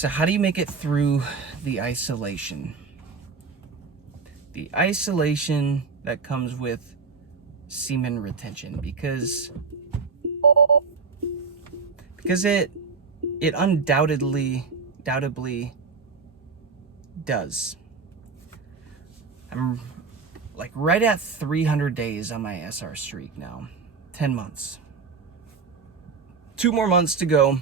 So how do you make it through the isolation? The isolation that comes with semen retention, because it undoubtedly does. I'm like right at 300 days on my SR streak now. 10 months. 2 more months to go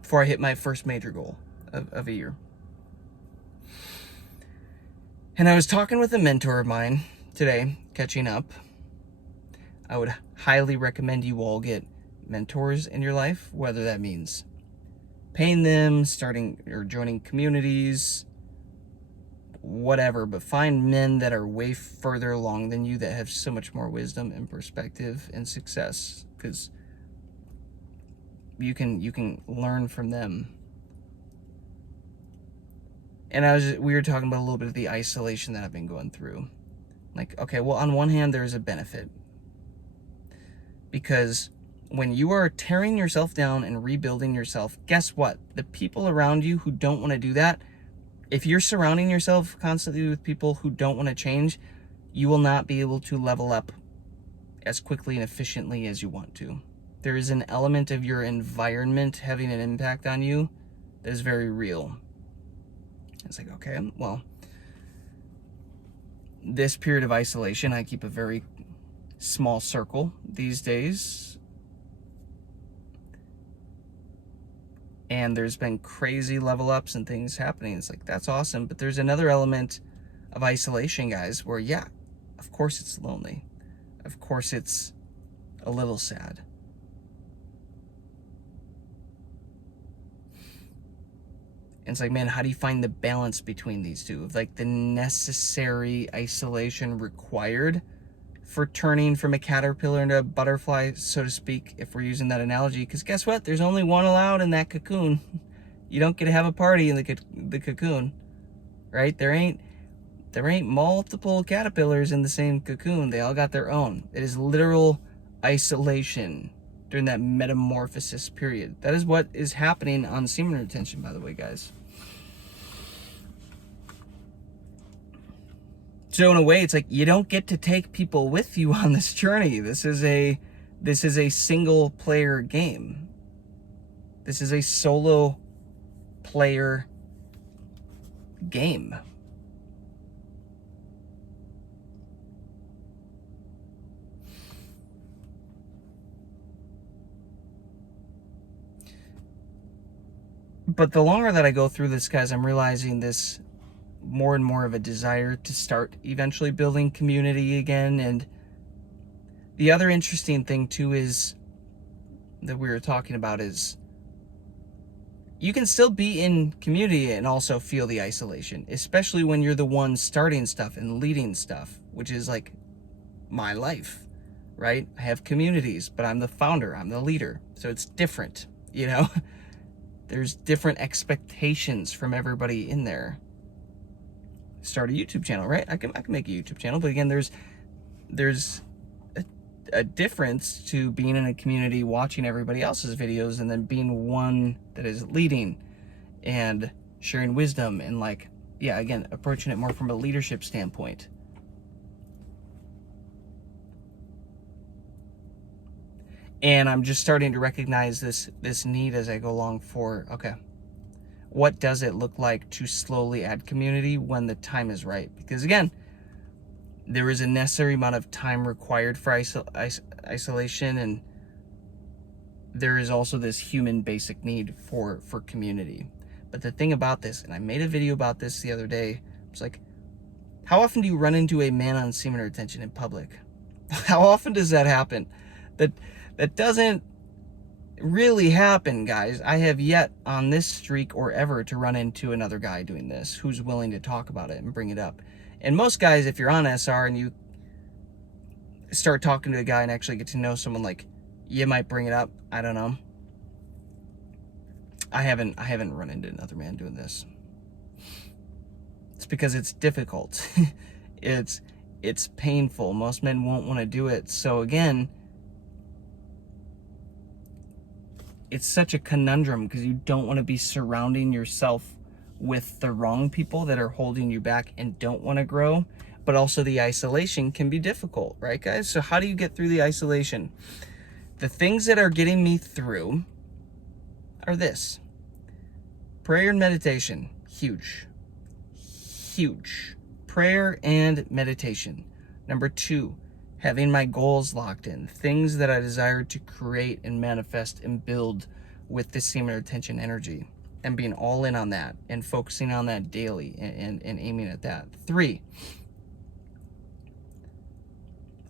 before I hit my first major goal of a year. And I was talking with a mentor of mine today, catching up. I would highly recommend you all get mentors in your life, whether that means paying them, starting or joining communities, whatever, but find men that are way further along than you, that have so much more wisdom and perspective and success, because you can learn from them. And we were talking about a little bit of the isolation that I've been going through. Like, okay, well, on one hand, there's a benefit, because when you are tearing yourself down and rebuilding yourself, guess what? The people around you who don't want to do that, if you're surrounding yourself constantly with people who don't want to change, you will not be able to level up as quickly and efficiently as you want to. There is an element of your environment having an impact on you that is very real. It's like, okay, well, this period of isolation, I keep a very small circle these days. And there's been crazy level ups and things happening. It's like, that's awesome. But there's another element of isolation, guys, where, yeah, of course it's lonely. Of course it's a little sad. And it's like, man, how do you find the balance between these two? Like the necessary isolation required for turning from a caterpillar into a butterfly, so to speak, if we're using that analogy. Because guess what? There's only one allowed in that cocoon. You don't get to have a party in the cocoon, right? There ain't multiple caterpillars in the same cocoon. They all got their own. It is literal isolation during that metamorphosis period. That is what is happening on semen retention, by the way, guys. So in a way, it's like you don't get to take people with you on this journey. This is a single player game. This is a solo player game. But the longer that I go through this, guys, I'm realizing this more and more of a desire to start eventually building community again. And the other interesting thing too is that we were talking about is you can still be in community and also feel the isolation, especially when you're the one starting stuff and leading stuff, which is like my life, right? I have communities, but I'm the founder, I'm the leader. So it's different, you know? There's different expectations from everybody in there. Start a YouTube channel, right? I can make a YouTube channel, but again, there's a difference to being in a community, watching everybody else's videos, and then being one that is leading and sharing wisdom and, like, yeah, again, approaching it more from a leadership standpoint. And I'm just starting to recognize this need as I go along for, okay, what does it look like to slowly add community when the time is right? Because again, there is a necessary amount of time required for isolation, and there is also this human basic need for community. But the thing about this, and I made a video about this the other day, it's like, how often do you run into a man on semen retention in public? How often does that happen? That doesn't really happen, guys. I have yet on this streak or ever to run into another guy doing this who's willing to talk about it and bring it up. And most guys, if you're on SR and you start talking to a guy and actually get to know someone, like, you might bring it up. I don't know. I haven't run into another man doing this. It's because it's difficult. It's painful. Most men won't want to do it. So again, it's such a conundrum because you don't want to be surrounding yourself with the wrong people that are holding you back and don't want to grow. But also the isolation can be difficult, right, guys? So how do you get through the isolation? The things that are getting me through are this: prayer and meditation. Huge. Prayer and meditation. Number 2, having my goals locked in, things that I desire to create and manifest and build with the semen retention energy, and being all in on that and focusing on that daily and aiming at that. 3,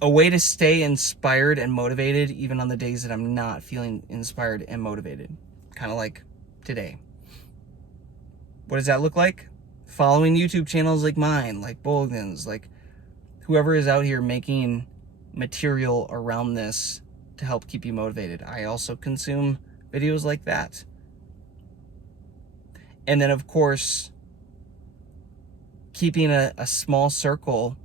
a way to stay inspired and motivated even on the days that I'm not feeling inspired and motivated, kind of like today. What does that look like? Following YouTube channels like mine, like Bolgan's, like whoever is out here making material around this to help keep you motivated. I also consume videos like that. And then, of course, keeping a small circle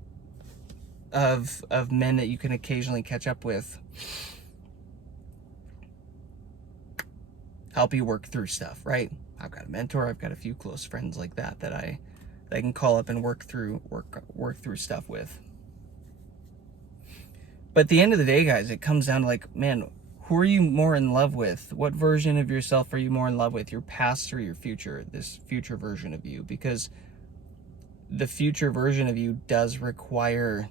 of men that you can occasionally catch up with, help you work through stuff, right? I've got a mentor, I've got a few close friends like that that I can call up and work through stuff with. But at the end of the day, guys, it comes down to like, man, who are you more in love with? What version of yourself are you more in love with? Your past or your future? This future version of you? Because the future version of you does require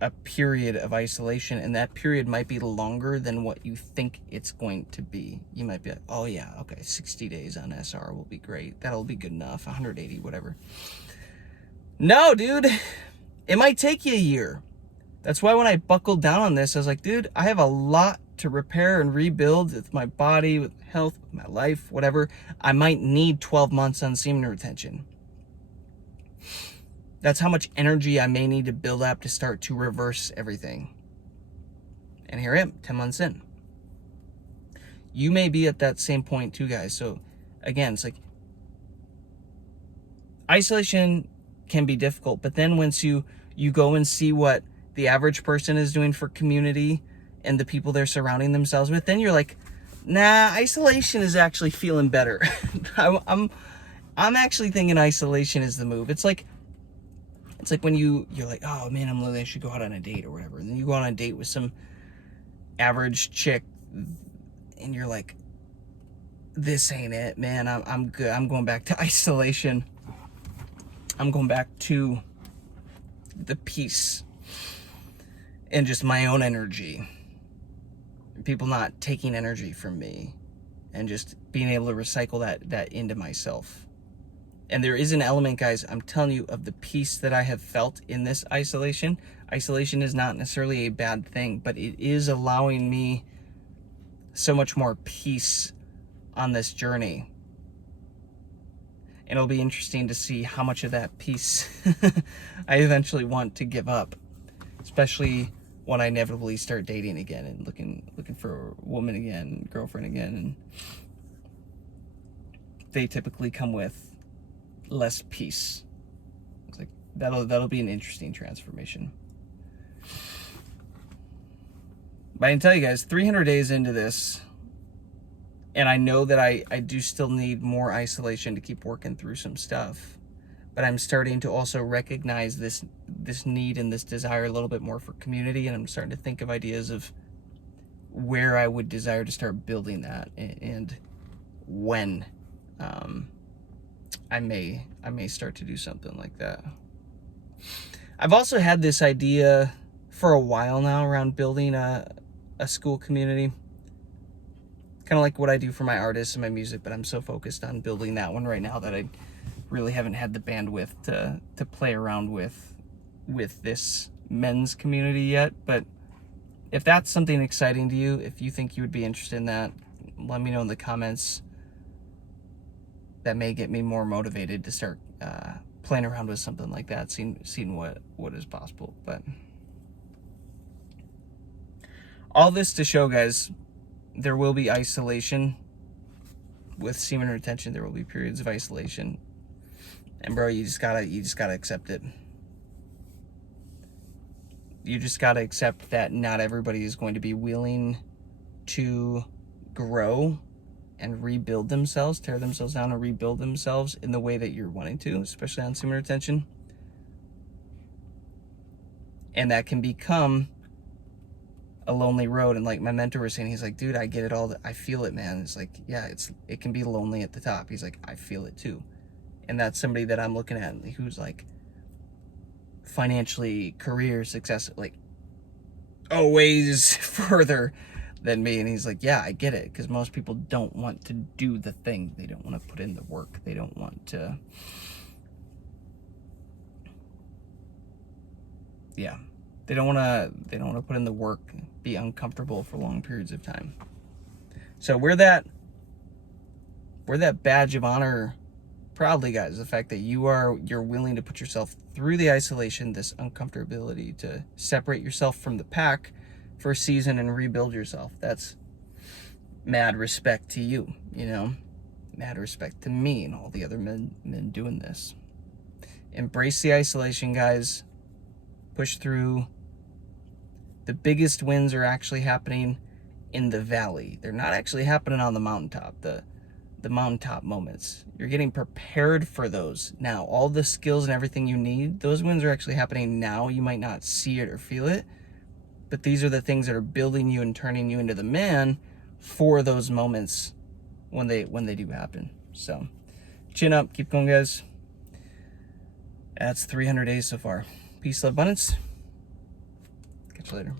a period of isolation, and that period might be longer than what you think it's going to be. You might be like, oh yeah, okay, 60 days on SR will be great. That'll be good enough. 180, whatever. No, dude, it might take you a year. That's why when I buckled down on this, I was like, dude, I have a lot to repair and rebuild with my body, with health, with my life, whatever. I might need 12 months on semen retention. That's how much energy I may need to build up to start to reverse everything. And here I am, 10 months in. You may be at that same point too, guys. So again, it's like isolation can be difficult, but then once you go and see what the average person is doing for community and the people they're surrounding themselves with, then you're like, nah, isolation is actually feeling better. I'm actually thinking isolation is the move. It's like when you're like, oh man, I'm lonely, I should go out on a date or whatever. And then you go on a date with some average chick and you're like, this ain't it, man. I'm good. I'm going back to isolation. I'm going back to the peace and just my own energy. People not taking energy from me and just being able to recycle that into myself. And there is an element, guys, I'm telling you, of the peace that I have felt in this isolation. Isolation is not necessarily a bad thing, but it is allowing me so much more peace on this journey. And it'll be interesting to see how much of that peace I eventually want to give up, especially when I inevitably start dating again and looking for a woman again, girlfriend again. And they typically come with less peace. It's like that'll be an interesting transformation. But I can tell you guys, 300 days into this, and I know that I do still need more isolation to keep working through some stuff, but I'm starting to also recognize this need and this desire a little bit more for community, and I'm starting to think of ideas of where I would desire to start building that and when I may start to do something like that. I've also had this idea for a while now around building a school community. Kind of like what I do for my artists and my music, but I'm so focused on building that one right now that I really haven't had the bandwidth to play around with this men's community yet. But if that's something exciting to you, if you think you would be interested in that, let me know in the comments. That may get me more motivated to start playing around with something like that, seeing what is possible. But all this to show, guys, there will be isolation with semen retention. There will be periods of isolation, and bro, you just gotta accept it. you just got to accept that not everybody is going to be willing to grow and rebuild themselves, tear themselves down and rebuild themselves in the way that you're wanting to, especially on semen retention. And that can become a lonely road. And like my mentor was saying, he's like, dude, I get it all. I feel it, man. It's like, yeah, it can be lonely at the top. He's like, I feel it too. And that's somebody that I'm looking at who's like financially, career success, like always further than me. And he's like, yeah, I get it, because most people don't want to do the thing. They don't want to put in the work. They don't want to, yeah, they don't want to put in the work, be uncomfortable for long periods of time. So we're that badge of honor proudly, guys, the fact that you're willing to put yourself through the isolation, this uncomfortability, to separate yourself from the pack for a season and rebuild yourself. That's mad respect to you, you know, mad respect to me and all the other men doing this. Embrace the isolation, guys. Push through. The biggest wins are actually happening in the valley. They're not actually happening on the mountaintop. The mountaintop moments, you're getting prepared for those now. All the skills and everything you need, those wins are actually happening now. You might not see it or feel it, but these are the things that are building you and turning you into the man for those moments when they do happen. So chin up, keep going, guys. That's 300 days so far. Peace, love, abundance. Catch you later.